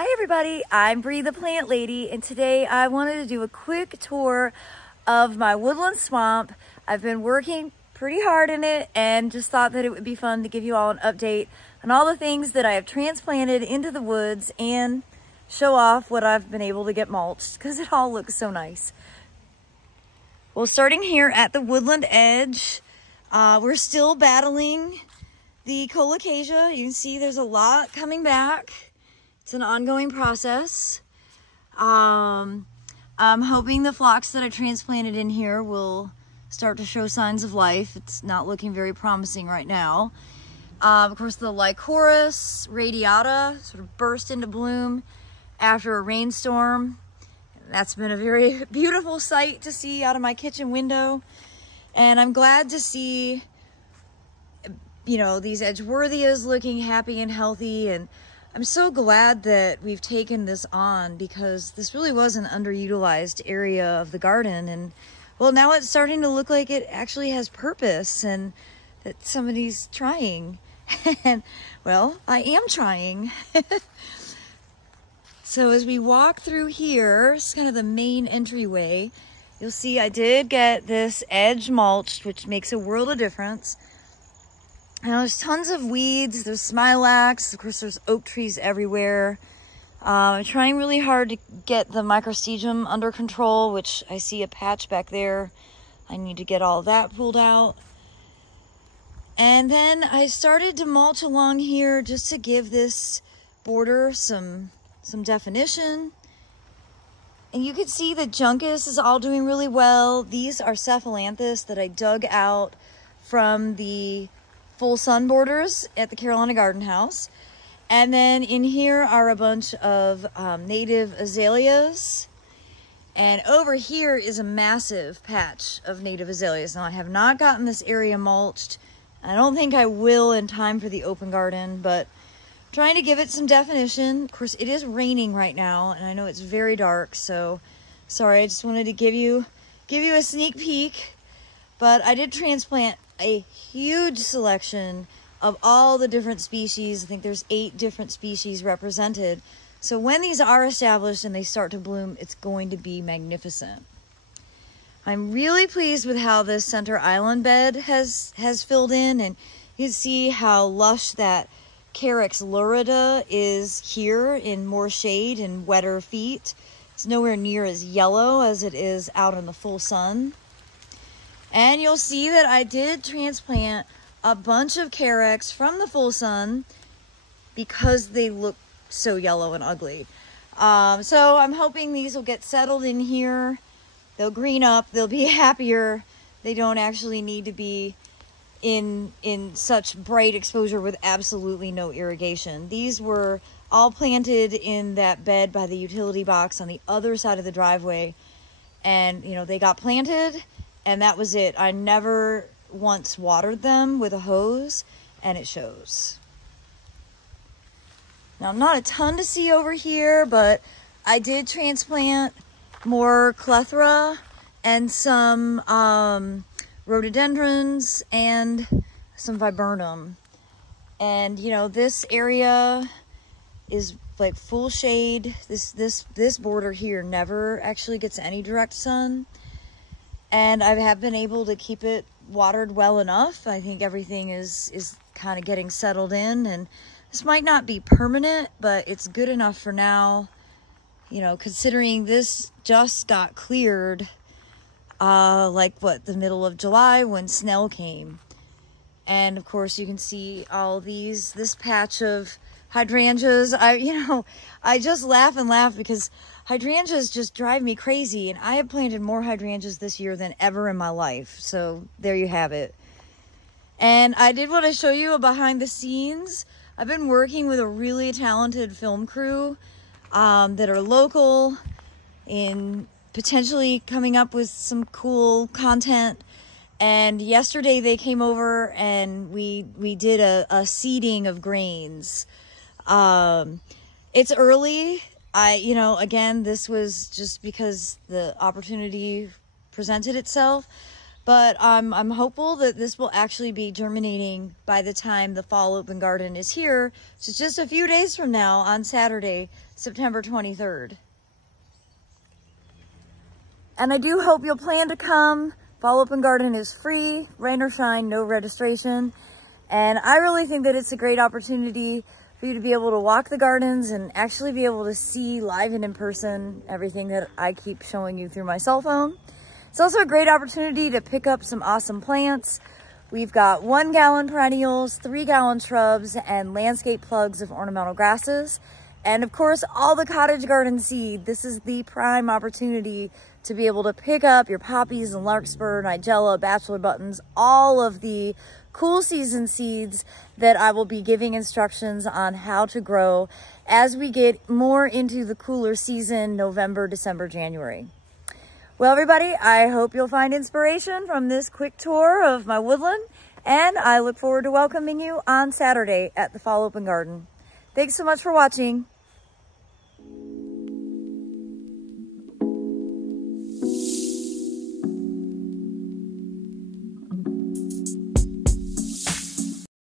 Hi everybody, I'm Bree the Plant Lady, and today I wanted to do a quick tour of my woodland swamp. I've been working pretty hard in it and just thought that it would be fun to give you all an update on all the things that I have transplanted into the woods and show off what I've been able to get mulched because it all looks so nice. Well, starting here at the woodland edge, we're still battling the colocasia. You can see there's a lot coming back. It's an ongoing process. I'm hoping the phlox that I transplanted in here will start to show signs of life. It's not looking very promising right now. Of course, the Lycoris radiata sort of burst into bloom after a rainstorm. That's been a very beautiful sight to see out of my kitchen window. And I'm glad to see, you know, these Edgeworthias looking happy and healthy. And I'm so glad that we've taken this on because this really was an underutilized area of the garden. And well, now it's starting to look like it actually has purpose and that somebody's trying. And well, I am trying. So as we walk through here, it's kind of the main entryway. You'll see I did get this edge mulched, which makes a world of difference. Now there's tons of weeds, there's smilax, of course there's oak trees everywhere. I'm trying really hard to get the microstegium under control, which I see a patch back there. I need to get all that pulled out. And then I started to mulch along here just to give this border some definition. And you can see the juncus is all doing really well. These are cephalanthus that I dug out from the full sun borders at the Carolina Garden House. And then in here are a bunch of native azaleas. And over here is a massive patch of native azaleas. Now I have not gotten this area mulched. I don't think I will in time for the open garden, but I'm trying to give it some definition. Of course, it is raining right now, and I know it's very dark, so sorry, I just wanted to give you a sneak peek. But I did transplant a huge selection of all the different species. I think there's 8 different species represented. So when these are established and they start to bloom, it's going to be magnificent. I'm really pleased with how this center island bed has filled in, and you can see how lush that Carex lurida is here in more shade and wetter feet. It's nowhere near as yellow as it is out in the full sun. And you'll see that I did transplant a bunch of Carex from the full sun because they look so yellow and ugly. So I'm hoping these will get settled in here. They'll green up, they'll be happier. They don't actually need to be in such bright exposure with absolutely no irrigation. These were all planted in that bed by the utility box on the other side of the driveway. And, you know, they got planted and that was it. I never once watered them with a hose, and it shows. Now, not a ton to see over here, but I did transplant more clethra and some rhododendrons and some viburnum. And, you know, this area is like full shade. This border here never actually gets any direct sun. And I have been able to keep it watered well enough. I think everything is kind of getting settled in, and this might not be permanent, but it's good enough for now, you know, considering this just got cleared like what, the middle of July when Snell came. And of course you can see all this patch of hydrangeas. I just laugh and laugh because hydrangeas just drive me crazy, and I have planted more hydrangeas this year than ever in my life. So there you have it. And I did want to show you a behind the scenes. I've been working with a really talented film crew that are local in potentially coming up with some cool content. And yesterday they came over and we did a seeding of grains. It's early. Again, this was just because the opportunity presented itself, But I'm hopeful that this will actually be germinating by the time the fall open garden is here. So it's just a few days from now on Saturday, September 23rd. And I do hope you'll plan to come. Fall open garden is free, rain or shine, no registration. And I really think that it's a great opportunity for you to be able to walk the gardens and actually be able to see live and in person everything that I keep showing you through my cell phone. It's also a great opportunity to pick up some awesome plants. We've got 1 gallon perennials, 3 gallon shrubs, and landscape plugs of ornamental grasses. And of course, all the cottage garden seed. This is the prime opportunity to be able to pick up your poppies and larkspur, nigella, bachelor buttons, all of the cool season seeds that I will be giving instructions on how to grow as we get more into the cooler season, November, December, January. Well, everybody, I hope you'll find inspiration from this quick tour of my woodland, and I look forward to welcoming you on Saturday at the Fall Open Garden. Thanks so much for watching.